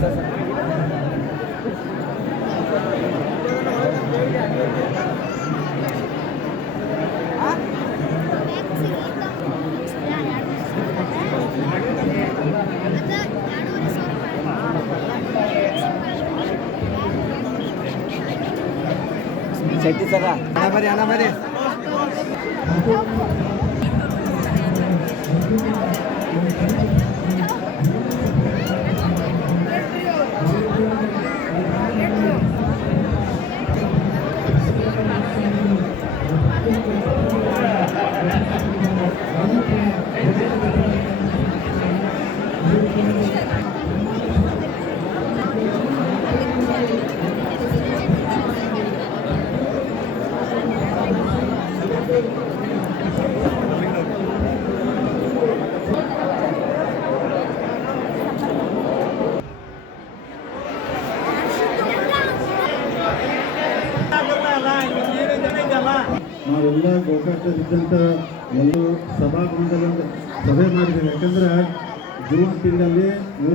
Gracias. ಬರಿ ಹಣ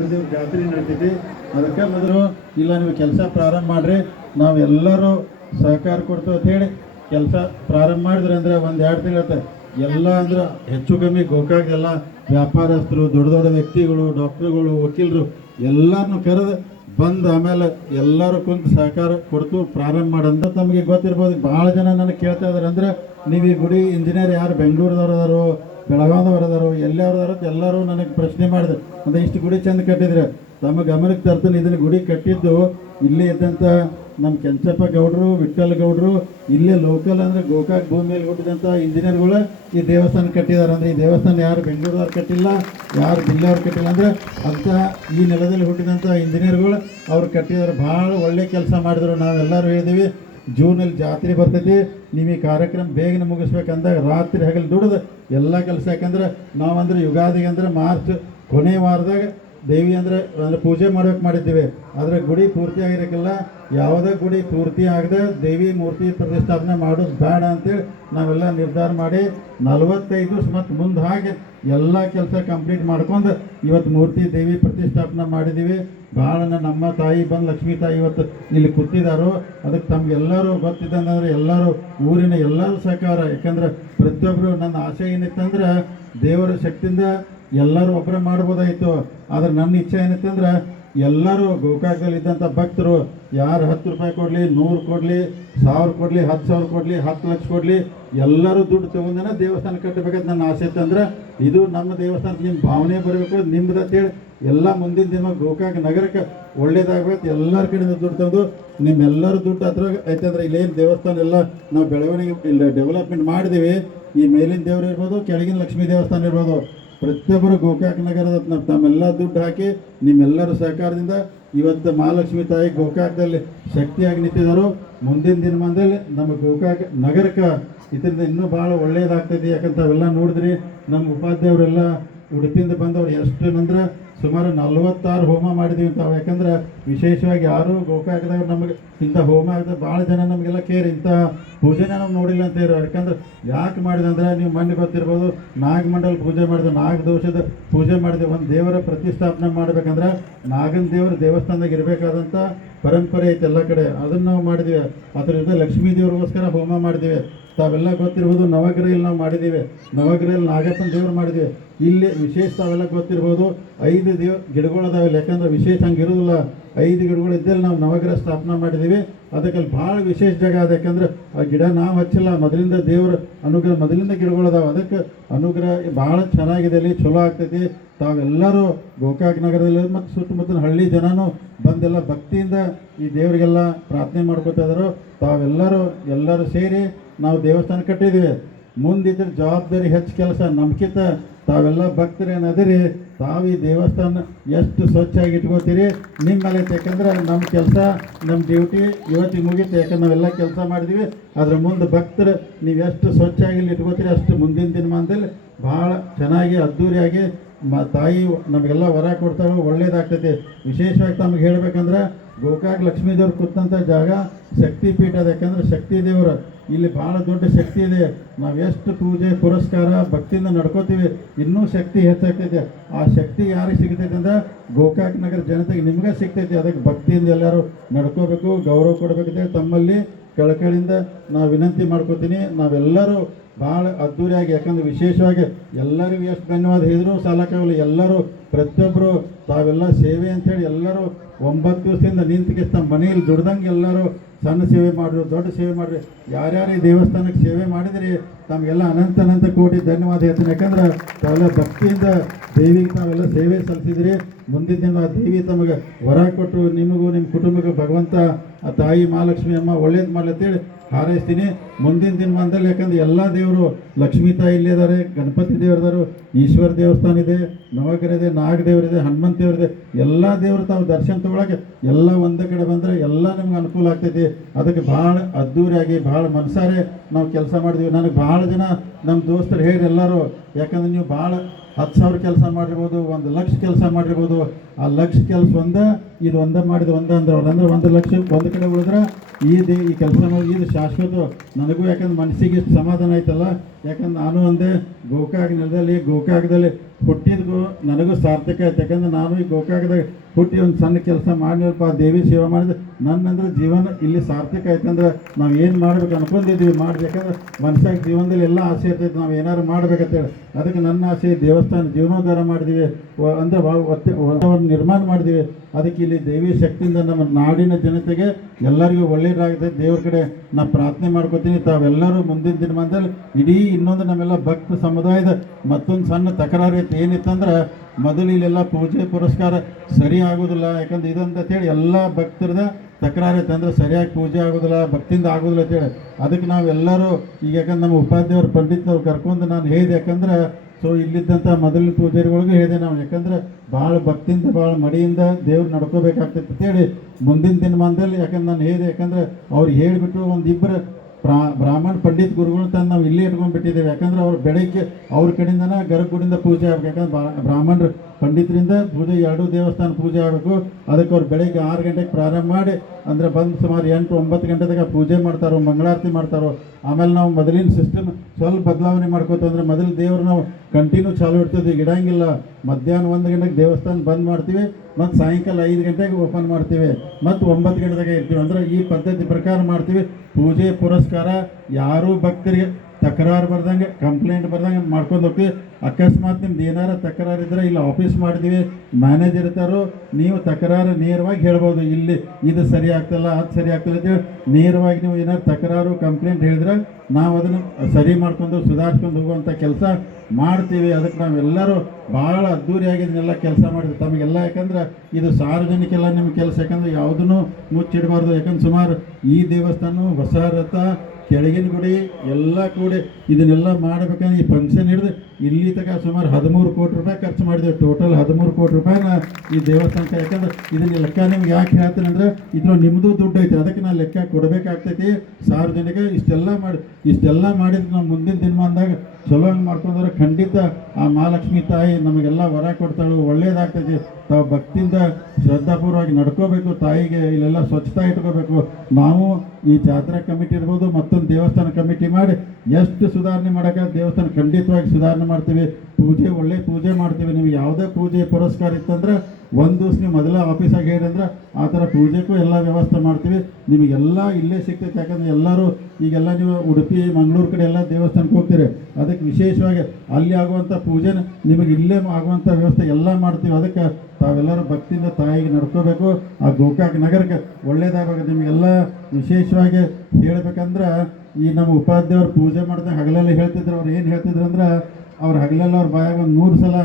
ದಿವಸ ಜಾತ್ರೆ ನಡೀತೈತಿ. ಅದಕ್ಕೆ ಮೊದಲು ಇಲ್ಲ, ನೀವು ಕೆಲಸ ಪ್ರಾರಂಭ ಮಾಡಿರಿ. ನಾವೆಲ್ಲರೂ ಸಹಕಾರ ಕೊಡ್ತೀವಿ ಅಂತ ಹೇಳಿ ಕೆಲಸ ಪ್ರಾರಂಭ ಮಾಡಿದ್ರೆ ಅಂದ್ರೆ ಒಂದು ಎರಡು ತಿಂಗಳತ್ತೆ ಎಲ್ಲ ಅಂದ್ರೆ ಹೆಚ್ಚು ಕಮ್ಮಿ ಗೋಕಾಕ್ ಎಲ್ಲ ವ್ಯಾಪಾರಸ್ಥರು, ದೊಡ್ಡ ದೊಡ್ಡ ವ್ಯಕ್ತಿಗಳು, ಡಾಕ್ಟ್ರುಗಳು, ವಕೀಲರು ಎಲ್ಲರನ್ನು ಕರೆದು ಬಂದು ಆಮೇಲೆ ಎಲ್ಲರೂ ಕುಂತು ಸಹಕಾರ ಕೊಡ್ತು, ಪ್ರಾರಂಭ ಮಾಡಂತ ತಮಗೆ ಗೊತ್ತಿರ್ಬೋದು. ಭಾಳ ಜನ ನನಗೆ ಕೇಳ್ತಾ ಇದಾರೆ ಅಂದ್ರೆ, ನೀವು ಈ ಗುಡಿ ಇಂಜಿನಿಯರ್ ಯಾರು? ಬೆಂಗಳೂರದವ್ರು ಬೆಳಗಾವದವ್ರು ಅದಾರೋ ಎಲ್ಲವ್ರು ಅದಾರೋ ಅಂತ ಎಲ್ಲರೂ ನನಗೆ ಪ್ರಶ್ನೆ ಮಾಡಿದ್ರು. ಅಂದ್ರೆ ಇಷ್ಟು ಗುಡಿ ಚಂದ ಕಟ್ಟಿದ್ರೆ, ತಮ್ಮ ಗಮನಕ್ಕೆ ತರ್ತೀನಿ, ಇದನ್ನು ಗುಡಿ ಕಟ್ಟಿದ್ದು ಇಲ್ಲೇ ಇದ್ದಂಥ ನಮ್ಮ ಕೆಂಚಪ್ಪ ಗೌಡರು ವಿಠಲ್ ಗೌಡರು, ಇಲ್ಲೇ ಲೋಕಲ್ ಅಂದ್ರೆ ಗೋಕಾಕ್ ಭೂಮಿಯಲ್ಲಿ ಹುಟ್ಟಿದಂಥ ಇಂಜಿನಿಯರ್ಗಳು ಈ ದೇವಸ್ಥಾನ ಕಟ್ಟಿದ್ದಾರೆ ಅಂದ್ರೆ ಈ ದೇವಸ್ಥಾನ ಯಾರು ಬೆಂಗಳೂರವ್ರು ಕಟ್ಟಿಲ್ಲ, ಯಾರು ಜಿಲ್ಲೆಯವ್ರು ಕಟ್ಟಿಲ್ಲ ಅಂದ್ರೆ ಅಂತ ಈ ನೆಲದಲ್ಲಿ ಹುಟ್ಟಿದಂಥ ಇಂಜಿನಿಯರ್ಗಳು ಅವ್ರು ಕಟ್ಟಿದ್ದಾರೆ ಭಾಳ ಒಳ್ಳೆ ಕೆಲಸ ಮಾಡಿದ್ರು. ನಾವೆಲ್ಲರೂ ಹೇಳಿದೀವಿ ಜೂನಲ್ಲಿ ಜಾತ್ರೆ ಬರ್ತೈತಿ, ನೀವು ಈ ಕಾರ್ಯಕ್ರಮ ಬೇಗನೆ ಮುಗಿಸ್ಬೇಕಂದಾಗ ರಾತ್ರಿ ಹಗಲು ದುಡಿದು ಎಲ್ಲ ಕೆಲಸ ಯಾಕಂದ್ರೆ ನಾವಂದ್ರೆ ಯುಗಾದಿಗೆ ಅಂದ್ರೆ ಮಾರ್ಚ್ ಕೊನೆ ವಾರದಾಗ ದೇವಿ ಅಂದ್ರೆ ಅಂದ್ರೆ ಪೂಜೆ ಮಾಡೋಕೆ ಮಾಡಿದ್ದೀವಿ. ಆದರೆ ಗುಡಿ ಪೂರ್ತಿ ಆಗಿರಕ್ಕಿಲ್ಲ ಯಾವುದೇ ಗುಡಿ ಪೂರ್ತಿ ಆಗದೆ ದೇವಿ ಮೂರ್ತಿ ಪ್ರತಿಷ್ಠಾಪನೆ ಮಾಡೋದು ಬೇಡ ಅಂತೇಳಿ ನಾವೆಲ್ಲ ನಿರ್ಧಾರ ಮಾಡಿ ನಲವತ್ತೈದು ದಿವಸ ಮತ್ತು ಮುಂದೆ ಹಾಗೆ ಎಲ್ಲ ಕೆಲಸ ಕಂಪ್ಲೀಟ್ ಮಾಡ್ಕೊಂಡು ಇವತ್ತು ಮೂರ್ತಿ ದೇವಿ ಪ್ರತಿಷ್ಠಾಪನೆ ಮಾಡಿದ್ದೀವಿ ಭಾಳ ನಮ್ಮ ತಾಯಿ ಬಂದು ಲಕ್ಷ್ಮೀ ತಾಯಿ ಇವತ್ತು ಇಲ್ಲಿ ಕೂತಿದ್ದಾರೋ ಅದಕ್ಕೆ ತಮಗೆಲ್ಲರೂ ಗೊತ್ತಿದ್ದಂದ್ರೆ ಎಲ್ಲರೂ ಊರಿನ ಎಲ್ಲರೂ ಸಹಕಾರ. ಯಾಕಂದ್ರೆ ಪ್ರತಿಯೊಬ್ಬರು ನನ್ನ ಆಸೆ ಏನಿತ್ತಂದ್ರೆ ದೇವರ ಶಕ್ತಿಯಿಂದ ಎಲ್ಲರೂ ಒಬ್ಬರೇ ಮಾಡ್ಬೋದಾಯಿತು. ಆದರೆ ನನ್ನ ಇಚ್ಛೆ ಏನಿತ್ತಂದ್ರೆ ಎಲ್ಲರೂ ಗೋಕಾಕದಲ್ಲಿ ಇದ್ದಂಥ ಭಕ್ತರು, ಯಾರು ಹತ್ತು ರೂಪಾಯಿ ಕೊಡಲಿ, ನೂರು ಕೊಡಲಿ, ಸಾವಿರ ಕೊಡಲಿ, ಹತ್ತು ಸಾವಿರ ಕೊಡಲಿ, ಹತ್ತು ಲಕ್ಷ ಕೊಡಲಿ, ಎಲ್ಲರೂ ದುಡ್ಡು ತಗೊಂಡನ ದೇವಸ್ಥಾನ ಕಟ್ಟಬೇಕಂತ ನನ್ನ ಆಸೆ ಇತ್ತಂದ್ರೆ, ಇದು ನಮ್ಮ ದೇವಸ್ಥಾನಕ್ಕೆ ನಿಮ್ಮ ಭಾವನೆ ಬರಬೇಕು ನಿಮ್ಮದು ಅಂತೇಳಿ ಎಲ್ಲ ಮುಂದಿನ ದಿನ ಗೋಕಾಕ ನಗರಕ್ಕೆ ಒಳ್ಳೇದಾಗಬೇಕು, ಎಲ್ಲರ ಕಡೆಯಿಂದ ದುಡ್ಡು ತಂದು ನಿಮ್ಮೆಲ್ಲರೂ ದುಡ್ಡು ಹತ್ರ ಐತಂದ್ರೆ ಇಲ್ಲೇನು ದೇವಸ್ಥಾನ ಎಲ್ಲ ನಾವು ಬೆಳವಣಿಗೆ, ಇಲ್ಲ ಡೆವಲಪ್ಮೆಂಟ್ ಮಾಡಿದ್ದೀವಿ, ಈ ಮೇಲಿನ ದೇವ್ರು ಇರ್ಬೋದು, ಕೆಳಗಿನ ಲಕ್ಷ್ಮೀ ದೇವಸ್ಥಾನ ಇರ್ಬೋದು ಪ್ರತಿಯೊಬ್ಬರು ಗೋಕಾಕ್ ನಗರದ ತಮ್ಮೆಲ್ಲ ದುಡ್ಡು ಹಾಕಿ ನಿಮ್ಮೆಲ್ಲರ ಸಹಕಾರದಿಂದ ಇವತ್ತು ಮಹಾಲಕ್ಷ್ಮಿ ತಾಯಿ ಗೋಕಾಕದಲ್ಲಿ ಶಕ್ತಿಯಾಗಿ ನಿಂತಿದ್ದಾರೋ ಮುಂದಿನ ದಿನಮಾನದಲ್ಲಿ ನಮ್ಮ ಗೋಕಾಕ್ ನಗರಕ್ಕೆ ಇದರಿಂದ ಇನ್ನೂ ಭಾಳ ಒಳ್ಳೆಯದಾಗ್ತದೆ ಯಾಕಂತ ಅವೆಲ್ಲ ನೋಡಿದ್ರಿ, ನಮ್ಮ ಉಪಾಧ್ಯಾಯವರೆಲ್ಲ ಉಡುಪಿಯಿಂದ ಬಂದವ್ರು ಎಷ್ಟು ಅಂದ್ರೆ ಸುಮಾರು ನಲವತ್ತಾರು ಹೋಮ ಮಾಡಿದೀವಿ ಅಂತ. ಯಾಕಂದ್ರೆ ವಿಶೇಷವಾಗಿ ಯಾರು ಗೋಕಾಕದಾಗ ನಮಗೆ ಇಂಥ ಹೋಮ ಆಗದೆ ಭಾಳ ಜನ ನಮಗೆಲ್ಲ ಕೇರಿ ಇಂಥ ಪೂಜೆನ ನಾವು ನೋಡಿಲ್ಲ ಅಂತ ಇರೋ ಯಾಕಂದ್ರೆ ಯಾಕೆ ಮಾಡಿದೆ ಅಂದ್ರೆ ನೀವು ಮೊನ್ನೆ ಗೊತ್ತಿರ್ಬೋದು, ನಾಗಮಂಡಲ ಪೂಜೆ ಮಾಡಿದೆ ನಾಗ ದೋಷದ ಪೂಜೆ ಮಾಡಿದೆ. ಒಂದು ದೇವರ ಪ್ರತಿಷ್ಠಾಪನೆ ಮಾಡ್ಬೇಕಂದ್ರೆ ನಾಗನ ದೇವರ ದೇವಸ್ಥಾನದಾಗ ಇರಬೇಕಾದಂಥ ಪರಂಪರೆ ಐತೆ ಎಲ್ಲ ಕಡೆ. ಅದನ್ನು ನಾವು ಮಾಡಿದ್ದೀವಿ ಅದ್ರ ಜೊತೆ ಲಕ್ಷ್ಮೀ ದೇವರಿಗೋಸ್ಕರ ಹೋಮ ಮಾಡಿದ್ದೀವಿ ತಾವೆಲ್ಲ ಗೊತ್ತಿರ್ಬೋದು ನವಗ್ರಹಲ್ಲಿ ನಾವು ಮಾಡಿದ್ದೀವಿ. ನವಗ್ರಹಲ್ಲಿ ನಾಗಪ್ಪನ ದೇವ್ರು ಮಾಡಿದ್ದೀವಿ. ಇಲ್ಲಿ ವಿಶೇಷ ತಾವೆಲ್ಲ ಗೊತ್ತಿರ್ಬೋದು. ಐದು ದೇವ್ ಅದಾವೆ. ಯಾಕಂದ್ರೆ ವಿಶೇಷ ಹಂಗೆ ಇರೋದಿಲ್ಲ ಐದು ಗಿಡಗಳು ಇದ್ದಲ್ಲಿ ನಾವು ನವಗ್ರಹ ಸ್ಥಾಪನೆ ಮಾಡಿದ್ದೀವಿ. ಅದಕ್ಕೆ ಅಲ್ಲಿ ಭಾಳ ವಿಶೇಷ ಜಾಗ ಅದು. ಯಾಕಂದ್ರೆ ಆ ಗಿಡ ನಾವು ಹಚ್ಚಿಲ್ಲ. ಮೊದಲಿಂದ ದೇವ್ರ ಅನುಗ್ರಹ, ಮೊದಲಿಂದ ಗಿಡಗಳು ಅದಾವೆ. ಅದಕ್ಕೆ ಅನುಗ್ರಹ ಭಾಳ ಚೆನ್ನಾಗಿದೆ. ಅಲ್ಲಿ ಚಲೋ ಆಗ್ತೈತಿ. ತಾವೆಲ್ಲರೂ ಗೋಕಾಕ್ ನಗರದಲ್ಲಿ ಮತ್ತು ಸುತ್ತಮುತ್ತಲಿನ ಹಳ್ಳಿ ಜನನೂ ಬಂದೆಲ್ಲ ಭಕ್ತಿಯಿಂದ ಈ ದೇವರಿಗೆಲ್ಲ ಪ್ರಾರ್ಥನೆ ಮಾಡ್ಕೋತಾ ಇದ್ದಾರೆ. ತಾವೆಲ್ಲರೂ ಎಲ್ಲರೂ ಸೇರಿ ನಾವು ದೇವಸ್ಥಾನ ಕಟ್ಟಿದ್ದೀವಿ. ಮುಂದಿದ್ರೆ ಜವಾಬ್ದಾರಿ ಹೆಚ್ಚು ಕೆಲಸ ನಮ್ಕಿಂತ ತಾವೆಲ್ಲ ಭಕ್ತರೇನದಿರಿ ತಾವು ಈ ದೇವಸ್ಥಾನ ಎಷ್ಟು ಸ್ವಚ್ಛಾಗಿ ಇಟ್ಕೋತೀರಿ ನಿಮ್ಮ ಮೇಲೆ. ಯಾಕಂದ್ರೆ ನಮ್ಮ ಕೆಲಸ, ನಮ್ಮ ಡ್ಯೂಟಿ ಇವತ್ತಿಗೆ ಮುಗೀತು. ಯಾಕಂದ್ರೆ ನಾವೆಲ್ಲ ಕೆಲಸ ಮಾಡಿದ್ವಿ. ಅದ್ರ ಮುಂದೆ ಭಕ್ತರು ನೀವು ಎಷ್ಟು ಸ್ವಚ್ಛಾಗಿ ಇಲ್ಲಿ ಇಟ್ಕೋತೀರಿ ಅಷ್ಟು ಮುಂದಿನ ದಿನಮಾನದಲ್ಲಿ ಭಾಳ ಚೆನ್ನಾಗಿ ಅದ್ಧೂರಿಯಾಗಿ ಮ ತಾಯಿ ನಮಗೆಲ್ಲ ವರ ಕೊಡ್ತಾವೆ. ಒಳ್ಳೇದಾಗ್ತೈತಿ. ವಿಶೇಷವಾಗಿ ತಮಗೆ ಹೇಳ್ಬೇಕಂದ್ರೆ ಗೋಕಾಕ್ ಲಕ್ಷ್ಮೀ ದೇವ್ರು ಕೂತಂಥ ಜಾಗ ಶಕ್ತಿ ಪೀಠ ಯಾಕಂದ್ರೆ ಶಕ್ತಿ ದೇವರು ಇಲ್ಲಿ ಭಾಳ ದೊಡ್ಡ ಶಕ್ತಿ ಇದೆ. ನಾವು ಎಷ್ಟು ಪೂಜೆ, ಪುರಸ್ಕಾರ, ಭಕ್ತಿಯಿಂದ ನಡ್ಕೋತೀವಿ, ಇನ್ನೂ ಶಕ್ತಿ ಹೆಚ್ಚಾಗ್ತೈತೆ. ಆ ಶಕ್ತಿ ಯಾರಿಗೆ ಸಿಗ್ತೈತೆ ಅಂದ್ರೆ ಗೋಕಾಕ್ ನಗರ ಜನತೆಗೆ ನಿಮ್ಗೆ ಸಿಗ್ತೈತಿ. ಅದಕ್ಕೆ ಭಕ್ತಿಯಿಂದ ಎಲ್ಲರೂ ನಡ್ಕೋಬೇಕು, ಗೌರವ ಕೊಡಬೇಕಿದೆ ತಮ್ಮಲ್ಲಿ ಕಳಕಳಿಯಿಂದ ನಾವು ವಿನಂತಿ ಮಾಡ್ಕೋತೀನಿ. ನಾವೆಲ್ಲರೂ ಭಾಳ ಅದ್ಧೂರಿಯಾಗಿ ಯಾಕಂದ್ರೆ ವಿಶೇಷವಾಗಿ ಎಲ್ಲರಿಗೂ ಎಷ್ಟು ಧನ್ಯವಾದ ಹೇಳಿದ್ರು, ಸಾಲಕ್ಕಾಗಲ್ಲ. ಎಲ್ಲರೂ ಪ್ರತಿಯೊಬ್ಬರು ತಾವೆಲ್ಲ ಸೇವೆ ಅಂತೇಳಿ ಎಲ್ಲರೂ ಒಂಬತ್ತು ದಿವಸದಿಂದ ನಿಂತಿಗೆ ತಮ್ಮ ಮನೆಯಲ್ಲಿ ದುಡ್ದಂಗೆ ಎಲ್ಲರೂ ಸಣ್ಣ ಸೇವೆ ಮಾಡಿದ್ರು ದೊಡ್ಡ ಸೇವೆ ಮಾಡಿರಿ. ಯಾರ್ಯಾರು ಈ ದೇವಸ್ಥಾನಕ್ಕೆ ಸೇವೆ ಮಾಡಿದ್ರಿ, ತಮಗೆಲ್ಲ ಅನಂತ ಅನಂತ ಕೋಟಿ ಧನ್ಯವಾದ ಹೇಳ್ತೀನಿ. ಯಾಕಂದ್ರೆ ತಾವೆಲ್ಲ ಭಕ್ತಿಯಿಂದ ದೇವಿಗೆ ತಾವೆಲ್ಲ ಸೇವೆ ಸಲ್ಲಿಸಿದ್ರಿ. ಮುಂದಿನ ದಿನ ಆ ದೇವಿ ತಮಗೆ ವರ ಕೊಟ್ಟು ನಿಮಗೂ, ನಿಮ್ಮ ಕುಟುಂಬಕ್ಕೆ ಭಗವಂತ, ಆ ತಾಯಿ ಮಹಾಲಕ್ಷ್ಮಿ ಅಮ್ಮ ಒಳ್ಳೇದು ಮಾಡ್ಲತ್ತೇಳಿ ಹಾರೈಸ್ತೀನಿ ಮುಂದಿನ ದಿನಮಾನದಲ್ಲಿ ಯಾಕಂದ್ರೆ ಎಲ್ಲ ದೇವರು ಲಕ್ಷ್ಮೀ ತಾಯಿ ಇಲ್ಲಿದ್ದಾರೆ ಗಣಪತಿ ದೇವರಿದಾರು ಈಶ್ವರ ದೇವಸ್ಥಾನ ಇದೆ, ನವಗ್ರಹ ಇದೆ, ನಾಗ ದೇವರಿದೆ ಹನುಮಂತ ದೇವರಿದೆ ಎಲ್ಲ ದೇವರು ತಾವು ದರ್ಶನ ತಗೊಳಕ್ಕೆ ಎಲ್ಲ ಒಂದೇ ಕಡೆ ಬಂದರೆ ಎಲ್ಲ ನಿಮ್ಗೆ ಅನುಕೂಲ ಆಗ್ತೈತಿ. ಅದಕ್ಕೆ ಭಾಳ ಅದ್ದೂರಿಯಾಗಿ, ಭಾಳ ಮನಸಾರೆ ನಾವು ಕೆಲಸ ಮಾಡಿದ್ವಿ. ನನಗೆ ಭಾಳ ಜನ ನಮ್ಮ ದೋಸ್ತರು ಹೇಳಿ ಎಲ್ಲರೂ, ಯಾಕಂದ್ರೆ ನೀವು ಭಾಳ ಹತ್ತು ಸಾವಿರ ಕೆಲಸ ಮಾಡಿರ್ಬೋದು, ಒಂದು ಲಕ್ಷ ಕೆಲಸ ಮಾಡಿರ್ಬೋದು. ಆ ಲಕ್ಷ ಕೆಲಸ ಒಂದ, ಇದು ಒಂದ ಮಾಡಿದ ಒಂದ ಅಂದ್ರೆ ಅಂದ್ರೆ ಒಂದು ಲಕ್ಷ, ಒಂದು ಕಡೆ ಉಳಿದ್ರೆ ಈ ಈ ಕೆಲಸ ಇದು ಶಾಶ್ವತ. ನನಗೂ ಯಾಕಂದ್ರೆ ಮನಸ್ಸಿಗೆ ಸಮಾಧಾನ ಆಯ್ತಲ್ಲ ಯಾಕಂದ್ರೆ ನಾನು ಒಂದೇ ಗೋಕಾಕ್ ನೆಲದಲ್ಲಿ ಗೋಕಾಕದಲ್ಲಿ ಹುಟ್ಟಿದ್ಗೂ ನನಗೂ ಸಾರ್ಥಕ ಆಯ್ತು. ಯಾಕಂದ್ರೆ ನಾನು ಈ ಗೋಕಾಕದಾಗ ಹುಟ್ಟಿ ಒಂದು ಸಣ್ಣ ಕೆಲಸ ಮಾಡಿನಪ್ಪ ದೇವಿ ಸೇವೆ ಮಾಡಿದ್ರೆ ನನ್ನಂದ್ರೆ ಜೀವನ ಇಲ್ಲಿ ಸಾರ್ಥಕ ಆಯ್ತಂದ್ರೆ ನಾವು ಏನು ಮಾಡ್ಬೇಕು ಅನ್ಕೊಂಡಿದ್ದೀವಿ ಮಾಡ್ಬೇಕಂದ್ರೆ ಮನುಷ್ಯಾಗ ಜೀವನದಲ್ಲಿ ಎಲ್ಲ ಆಸೆ ಇರ್ತೈತೆ. ನಾವು ಏನಾದ್ರು ಮಾಡ್ಬೇಕಂತೇಳಿ. ಅದಕ್ಕೆ ನನ್ನ ಆಸೆ ದೇವಸ್ಥಾನ ಜೀವನೋದ್ಧಾರ ಮಾಡಿದ್ವಿ ಅಂದ್ರೆ ನಿರ್ಮಾಣ ಮಾಡಿದ್ದೀವಿ. ಅದಕ್ಕೆ ಇಲ್ಲಿ ದೇವಿ ಶಕ್ತಿಯಿಂದ ನಮ್ಮ ನಾಡಿನ ಜನತೆಗೆ ಎಲ್ಲರಿಗೂ ಒಳ್ಳೆಯದಾಗುತ್ತೆ ದೇವ್ರ ಕಡೆ ನಾ ಪ್ರಾರ್ಥನೆ ಮಾಡ್ಕೋತೀನಿ. ತಾವೆಲ್ಲರೂ ಮುಂದಿನ ದಿನಮಾನದಲ್ಲಿ ಇಡೀ ಇನ್ನೊಂದು ನಮ್ಮೆಲ್ಲ ಭಕ್ತ ಸಮುದಾಯದ ಮತ್ತೊಂದು ಸಣ್ಣ ತಕರಾರು ಐತೆ. ಏನಿತ್ತಂದ್ರೆ ಮೊದಲು ಇಲ್ಲೆಲ್ಲ ಪೂಜೆ ಪುರಸ್ಕಾರ ಸರಿ ಆಗೋದಿಲ್ಲ. ಯಾಕಂದ್ರೆ ಇದಂತ ಹೇಳಿ ಎಲ್ಲ ಭಕ್ತರದ ತಕರಾರು ಐತೆ. ಅಂದ್ರೆ ಸರಿಯಾಗಿ ಪೂಜೆ ಆಗೋದಿಲ್ಲ, ಭಕ್ತಿಯಿಂದ ಆಗೋದಿಲ್ಲ ಅಂತೇಳಿ ಅದಕ್ಕೆ ನಾವೆಲ್ಲರೂ ಈಗ ಯಾಕಂದ್ರೆ ನಮ್ಮ ಉಪಾಧ್ಯಾಯರು ಪಂಡಿತರು ಕರ್ಕೊಂಡು ನಾನು ಹೇಳಿದೆ. ಯಾಕಂದ್ರೆ ಸೊ ಇಲ್ಲಿದ್ದಂಥ ಮೊದಲಿನ ಪೂಜಾರಿಗಳಿಗೂ ಹೇಳಿದೆ ನಾವು, ಯಾಕಂದ್ರೆ ಭಾಳ ಭಕ್ತಿಯಿಂದ, ಭಾಳ ಮಡಿಯಿಂದ ದೇವ್ರು ನಡ್ಕೋಬೇಕಾಗ್ತೈತೆ ಅಂತೇಳಿ ಮುಂದಿನ ದಿನಮಾನದಲ್ಲಿ, ಯಾಕಂದ್ರೆ ನಾನು ಹೇಳಿದೆ, ಯಾಕಂದ್ರೆ ಅವ್ರು ಹೇಳಿಬಿಟ್ಟು ಒಂದಿಬ್ಬರು ಬ್ರಾ, ಬ್ರಾಹ್ಮಣ ಪಂಡಿತ್ ಗುರುಗಳು ತಂದು ನಾವು ಇಲ್ಲೇ ಇಟ್ಕೊಂಡ್ಬಿಟ್ಟಿದ್ದೇವೆ. ಯಾಕಂದ್ರೆ ಅವ್ರು ಬೆಳಗ್ಗೆ ಅವ್ರ ಕಡೆಯಿಂದನ ಗರ್ಭಗುಡಿಯಿಂದ ಪೂಜೆ ಆಗ್ಬೇಕು. ಯಾಕಂದ್ರೆ ಬ್ರಾ- ಬ್ರಾಹ್ಮಣರು ಪಂಡಿತರಿಂದ ಪೂಜೆ, ಎರಡೂ ದೇವಸ್ಥಾನ ಪೂಜೆ ಆಗಬೇಕು. ಅದಕ್ಕೆ ಅವ್ರು ಬೆಳಗ್ಗೆ ಆರು ಗಂಟೆಗೆ ಪ್ರಾರಂಭ ಮಾಡಿ, ಅಂದರೆ ಬಂದು ಸುಮಾರು ಎಂಟು, ಒಂಬತ್ತು ಗಂಟೆದಾಗ ಪೂಜೆ ಮಾಡ್ತಾರೋ, ಮಂಗಳಾರತಿ ಮಾಡ್ತಾರೋ, ಆಮೇಲೆ ನಾವು ಮೊದಲಿನ ಸಿಸ್ಟಮ್ ಸ್ವಲ್ಪ ಬದಲಾವಣೆ ಮಾಡ್ಕೋತೀವಿ ಅಂದರೆ ಮೊದಲು ದೇವ್ರು ನಾವು ಕಂಟಿನ್ಯೂ ಚಾಲು ಇಡ್ತಿದ್ವಿ. ಈಗ ಇಡಂಗಿಲ್ಲ. ಮಧ್ಯಾಹ್ನ ಒಂದು ಗಂಟೆಗೆ ದೇವಸ್ಥಾನ ಬಂದ್ ಮಾಡ್ತೀವಿ, ಮತ್ತು ಸಾಯಂಕಾಲ ಐದು ಗಂಟೆಗೆ ಓಪನ್ ಮಾಡ್ತೀವಿ, ಮತ್ತು ಒಂಬತ್ತು ಗಂಟೆದಾಗ ಇರ್ತೀವಿ. ಅಂದ್ರೆ ಈ ಪದ್ಧತಿ ಪ್ರಕಾರ ಮಾಡ್ತೀವಿ. ಪೂಜೆ, ಪುರಸ್ಕಾರ, ಯಾರೂ ಭಕ್ತರಿಗೆ ತಕರಾರು ಬರ್ದಂಗೆ ಕಂಪ್ಲೇಂಟ್ ಬರ್ದಂಗೆ ಮಾಡ್ಕೊಂಡು ಹೋಗ್ತೀವಿ. ಅಕಸ್ಮಾತ್ ನಿಮ್ದು ಏನಾರ ತಕರಾರು ಇದ್ರೆ ಇಲ್ಲಿ ಆಫೀಸ್ ಮಾಡಿದ್ವಿ, ಮ್ಯಾನೇಜರ್ ಇರ್ತಾರೋ, ನೀವು ತಕರಾರು ನೇರವಾಗಿ ಹೇಳ್ಬೋದು, ಇಲ್ಲಿ ಇದು ಸರಿ ಆಗ್ತಲ್ಲ, ಅದು ಸರಿ ಆಗ್ತಲ್ಲ ಅಂತೇಳಿ ನೇರವಾಗಿ ನೀವು ಏನಾರು ತಕರಾರು, ಕಂಪ್ಲೇಂಟ್ ಹೇಳಿದ್ರೆ ನಾವು ಅದನ್ನು ಸರಿ ಮಾಡ್ಕೊಂಡು ಸುಧಾರಿಸ್ಕೊಂಡು ಹೋಗುವಂಥ ಕೆಲಸ ಮಾಡ್ತೀವಿ. ಅದಕ್ಕೆ ನಾವೆಲ್ಲರೂ ಭಾಳ ಅದ್ದೂರಿಯಾಗಿ ಇದನ್ನೆಲ್ಲ ಕೆಲಸ ಮಾಡಿದ್ವಿ ತಮಗೆಲ್ಲ ಯಾಕಂದ್ರೆ ಇದು ಸಾರ್ವಜನಿಕೆಲ್ಲ ನಿಮ್ಮ ಕೆಲಸ, ಯಾಕಂದ್ರೆ ಯಾವುದನ್ನು ಮುಚ್ಚಿಡಬಾರ್ದು. ಯಾಕಂದ್ರೆ ಸುಮಾರು ಈ ದೇವಸ್ಥಾನ ಹೊಸ ರಥ ಕೆಳಗಿನ ಗುಡಿ, ಎಲ್ಲ ಕೂಡಿ ಇದನ್ನೆಲ್ಲ ಮಾಡ್ಬೇಕಂದ್ರೆ ಈ ಫಂಕ್ಷನ್ ಹಿಡಿದು ಇಲ್ಲಿ ತನಕ ಸುಮಾರು ಹದಿಮೂರು ಕೋಟಿ ರೂಪಾಯಿ ಖರ್ಚು ಮಾಡಿದ್ದೇವೆ. ಟೋಟಲ್ ಹದಿಮೂರು ಕೋಟಿ ರೂಪಾಯಿನ ಈ ದೇವಸ್ಥಾನಕ್ಕೆ ಯಾಕಂದ್ರೆ ಇದನ್ನ ಲೆಕ್ಕ ನಿಮ್ಗೆ ಯಾಕೆ ಹೇಳ್ತೀನಿ ಅಂದ್ರೆ ಇದ್ರ ನಿಮ್ಮದು ದುಡ್ಡು ಐತೆ. ಅದಕ್ಕೆ ನಾನು ಲೆಕ್ಕ ಕೊಡಬೇಕಾಗ್ತೈತಿ. ಸಾರ್ವಜನಿಕ ಇಷ್ಟೆಲ್ಲ ಮಾಡಿ, ಇಷ್ಟೆಲ್ಲ ಮಾಡಿದ್ರೆ ನಾವು ಮುಂದಿನ ದಿನಮಾನದಾಗ ಚಲೋ ಹಂಗೆ ಮಾಡ್ಕೊಂಡ್ರೆ ಖಂಡಿತ ಆ ಮಹಾಲಕ್ಷ್ಮಿ ತಾಯಿ ನಮಗೆಲ್ಲ ವರ ಕೊಡ್ತಾಳು, ಒಳ್ಳೇದಾಗ್ತೈತಿ. ತಾವು ಭಕ್ತಿಯಿಂದ ಶ್ರದ್ಧಾಪೂರ್ವವಾಗಿ ನಡ್ಕೋಬೇಕು, ತಾಯಿಗೆ ಇಲ್ಲೆಲ್ಲ ಸ್ವಚ್ಛತಾ ಇಟ್ಕೋಬೇಕು. ನಾವು ಈ ಜಾತ್ರಾ ಕಮಿಟಿ ಇರ್ಬೋದು, ಮತ್ತೊಂದು ದೇವಸ್ಥಾನ ಕಮಿಟಿ ಮಾಡಿ ಎಷ್ಟು ಸುಧಾರಣೆ ಮಾಡೋಕೆ ದೇವಸ್ಥಾನ ಖಂಡಿತವಾಗಿ ಸುಧಾರಣೆ ಮಾಡ್ತೀವಿ. ಪೂಜೆ, ಒಳ್ಳೆ ಪೂಜೆ ಮಾಡ್ತೀವಿ. ನೀವು ಯಾವುದೇ ಪೂಜೆ ಪುರಸ್ಕಾರ ಇತ್ತಂದ್ರೆ ಒಂದು ದಿವಸ ನೀವು ಮೊದಲ ಆಫೀಸಾಗಿ ಹೇಳಿದ್ರೆ ಆ ಥರ ಪೂಜೆಗೂ ಎಲ್ಲ ವ್ಯವಸ್ಥೆ ಮಾಡ್ತೀವಿ. ನಿಮಗೆಲ್ಲ ಇಲ್ಲೇ ಸಿಗ್ತೈತೆ. ಯಾಕಂದರೆ ಎಲ್ಲರೂ ಈಗೆಲ್ಲ ನೀವು ಉಡುಪಿ, ಮಂಗಳೂರು ಕಡೆ ಎಲ್ಲ ದೇವಸ್ಥಾನಕ್ಕೆ ಹೋಗ್ತೀರಿ, ಅದಕ್ಕೆ ವಿಶೇಷವಾಗಿ ಅಲ್ಲಿ ಆಗುವಂಥ ಪೂಜೆನ ನಿಮಗೆ ಇಲ್ಲೇ ಆಗುವಂಥ ವ್ಯವಸ್ಥೆ ಎಲ್ಲ ಮಾಡ್ತೀವಿ. ಅದಕ್ಕೆ ತಾವೆಲ್ಲರೂ ಭಕ್ತಿಯಿಂದ ತಾಯಿಗೆ ನಡ್ಕೋಬೇಕು. ಆ ಗೋಕಾಕ್ ನಗರಕ್ಕೆ ಒಳ್ಳೇದಾಗಬೇಕು ನಿಮಗೆಲ್ಲ ವಿಶೇಷವಾಗಿ ಹೇಳ್ಬೇಕಂದ್ರೆ, ಈ ನಮ್ಮ ಉಪಾಧ್ಯಾಯರು ಪೂಜೆ ಮಾಡಿದಾಗ ಹಗಲಲ್ಲಿ ಹೇಳ್ತಿದ್ರು, ಅವ್ರು ಏನು ಹೇಳ್ತಿದ್ರು ಅಂದ್ರೆ, ಅವ್ರು ಹಗಲಲ್ಲಿ ಅವ್ರ ಬಾಯಾಗ ಒಂದು ನೂರು ಸಲ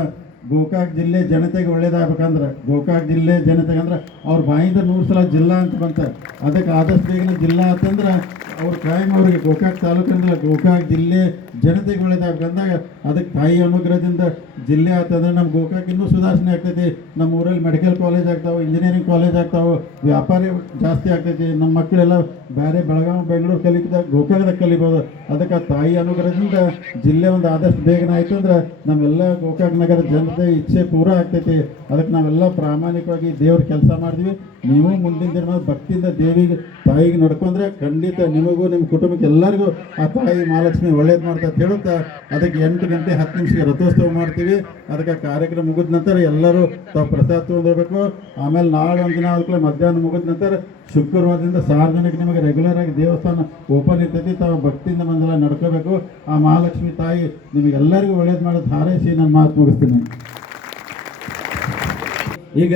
ಗೋಕಾಕ್ ಜಿಲ್ಲೆ ಜನತೆಗೆ ಒಳ್ಳೇದಾಗಬೇಕಂದ್ರೆ, ಗೋಕಾಕ್ ಜಿಲ್ಲೆ ಜನತೆಗೆ ಅಂದ್ರೆ ಅವ್ರ ಬಾಯಿಂದ ನೂರು ಸಲ ಜಿಲ್ಲಾ ಅಂತ ಬಂತ ಅದಕ್ಕೆ ಆದಷ್ಟು ಬೇಗನೆ ಜಿಲ್ಲಾ ಅಂತಂದ್ರೆ ಅವ್ರ ಕಾಯಂ ಅವ್ರಿಗೆ ಗೋಕಾಕ್ ತಾಲೂಕಂದ್ರೆ ಗೋಕಾಕ್ ಜಿಲ್ಲೆ ಜನತೆಗೆ ಒಳ್ಳೇದಾಗಬೇಕಂದಾಗ ಅದಕ್ಕೆ ತಾಯಿ ಅನುಗ್ರಹದಿಂದ ಜಿಲ್ಲೆ ಆತಂದ್ರೆ ನಮ್ಮ ಗೋಕಾಕ್ ಇನ್ನೂ ಸುಧಾರಣೆ ಆಗ್ತೈತಿ. ನಮ್ಮ ಊರಲ್ಲಿ ಮೆಡಿಕಲ್ ಕಾಲೇಜ್ ಆಗ್ತಾವೆ, ಇಂಜಿನಿಯರಿಂಗ್ ಕಾಲೇಜ್ ಆಗ್ತಾವೆ, ವ್ಯಾಪಾರಿ ಜಾಸ್ತಿ ಆಗ್ತೈತಿ. ನಮ್ಮ ಮಕ್ಕಳೆಲ್ಲ ಬೇರೆ ಬೆಳಗಾವಿ, ಬೆಂಗಳೂರು ಕಲಿಕದ ಗೋಕಾಕದಾಗ ಕಲಿಬೋದು. ಅದಕ್ಕೆ ಆ ತಾಯಿ ಅನುಗ್ರಹದಿಂದ ಜಿಲ್ಲೆ ಒಂದು ಆದಷ್ಟು ಬೇಗನೆ ಆಯ್ತು ಅಂದ್ರೆ ನಮ್ಮೆಲ್ಲ ಗೋಕಾಕ್ ನಗರ ಜನತೆ ಇಚ್ಛೆ ಪೂರ ಆಗ್ತೈತಿ. ಅದಕ್ಕೆ ನಾವೆಲ್ಲ ಪ್ರಾಮಾಣಿಕವಾಗಿ ದೇವ್ರ ಕೆಲಸ ಮಾಡಿದ್ವಿ ನೀವು ಮುಂದಿನ ದಿನ ಭಕ್ತಿಯಿಂದ ದೇವಿಗೆ, ತಾಯಿಗೆ ನಡ್ಕೊಂಡ್ರೆ ಖಂಡಿತ ನಿಮಗೂ, ನಿಮ್ಮ ಕುಟುಂಬಕ್ಕೆ ಎಲ್ಲರಿಗೂ ಆ ತಾಯಿ ಮಹಾಲಕ್ಷ್ಮಿ ಒಳ್ಳೇದು ಮಾಡ್ತಾ ಹೇಳುತ್ತಾ. ಅದಕ್ಕೆ ಎಂಟು ಗಂಟೆ ಹತ್ತು ನಿಮಿಷಕ್ಕೆ ರಥೋತ್ಸವ ಮಾಡ್ತೀವಿ. ಅದಕ್ಕೆ ಕಾರ್ಯಕ್ರಮ ಮುಗಿದ ನಂತರ ಎಲ್ಲರೂ ತಾವು ಪ್ರಸಾದ ತೊಗೊಂಡೋಗ್ಬೇಕು ಆಮೇಲೆ ನಾಳೆ ಒಂದು ದಿನ ಆದ್ಮೇಲೆ ಮಧ್ಯಾಹ್ನ ಮುಗಿದ ನಂತರ ಶುಕ್ರವಾರದಿಂದ ಸಾರ್ವಜನಿಕ ನಿಮಗೆ ರೆಗ್ಯುಲರ್ ಆಗಿ ದೇವಸ್ಥಾನ ಓಪನ್ ಇರ್ತೈತಿ, ತಾವು ಭಕ್ತಿಯಿಂದ ಮಂದೆಲ್ಲ ನಡ್ಕೋಬೇಕು. ಆ ಮಹಾಲಕ್ಷ್ಮಿ ತಾಯಿ ನಿಮಗೆಲ್ಲರಿಗೂ ಒಳ್ಳೇದು ಮಾಡೋದು ಹಾರೈಸಿ ನನ್ನ ಮಾತು ಮುಗಿಸ್ತೀನಿ. ಈಗ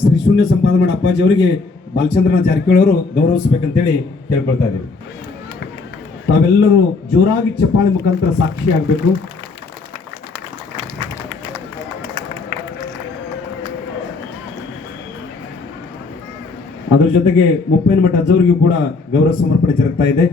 ಶ್ರೀ ಶೂನ್ಯ ಸಂಪಾದನೆ ಮಾಡಿ ಅಪ್ಪಾಜಿ ಅವರಿಗೆ ಬಾಲಚಂದ್ರನ ಜಾರಕಿಹೊಳಿ ಅವರು ಗೌರವಿಸ್ಬೇಕಂತೇಳಿ ಕೇಳ್ಕೊಳ್ತಾ ಇದ್ದೀವಿ. ತಾವೆಲ್ಲರೂ ಜೋರಾಗಿ ಚಪ್ಪಾಳೆ ಮುಖಾಂತರ ಸಾಕ್ಷಿ ಆಗಬೇಕು. ಅದರ ಜೊತೆಗೆ ಮುಪ್ಪೇನಮಠ ಅಜ್ಜವರಿಗೂ ಕೂಡ ಗೌರವ ಸಮರ್ಪಣೆ ಜರುಗ್ತಾ ಇದೆ.